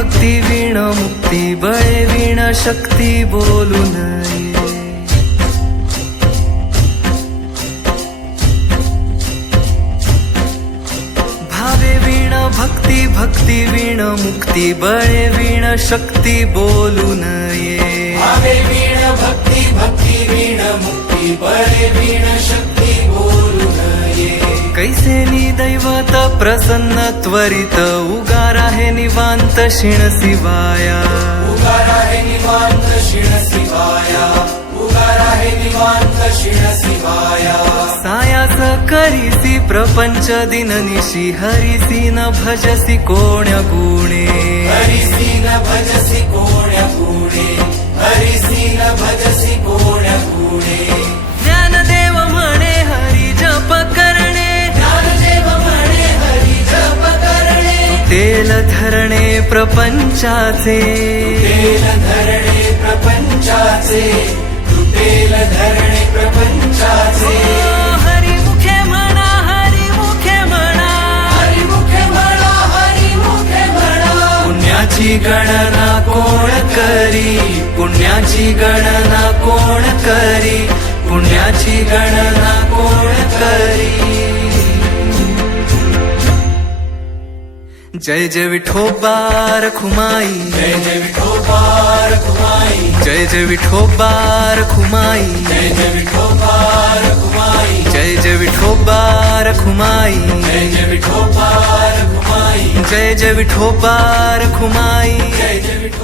भक्ती वीण मुक्ती बळे वीण शक्ती बोलू नये. भावे वीण भक्ती भक्ती वीण मुक्ती बळे वीण शक्ती बोलू नये. भावे वीण भक्ती भक्ती वीण मुक्ती बळे वीण शक्ती बोलू नये. कैसे दैवत प्रसन्न त्वरित उगार आहे निवांत शिण शिवाया. उगार आहे निवांत शिण शिवाया. उगार आहे निवांत शिण शिवाया. सायास करीसी प्रपंच दिननिशी हरिसी न भजसी कोण्या गुणे. हरिसी न भजसी कोण्या गुणे. हरिसी न भजसी कोण्या गुणे. ज्ञानदेव म्हणे हरी जप करणे. ज्ञानदेव म्हणे हरी जप करणे. तेल धरणे प्रपंचाचे. तेल धरणे प्रपंचाचे. तेल धरणे प्रपंचाचे. हरिमुखे म्हणा हरिमुखे म्हणा. हरिमुखे म्हणा हरिमुखे म्हणा. पुण्याची गणना कोण करी. पुण्याची गणना कोण करी. पुण्याची गणना कोण करी. जय जय विठोबा रखुमाई. जय जय विठोबा रखुमाई. जय जय विठोबा रखुमाई. जय जय विठोबा रखुमाई. जय जय विठोबा रखुमाई. जय जय विठोबा रखुमाई. जय जय विठोबा रखुमाई. जय जय विठोबा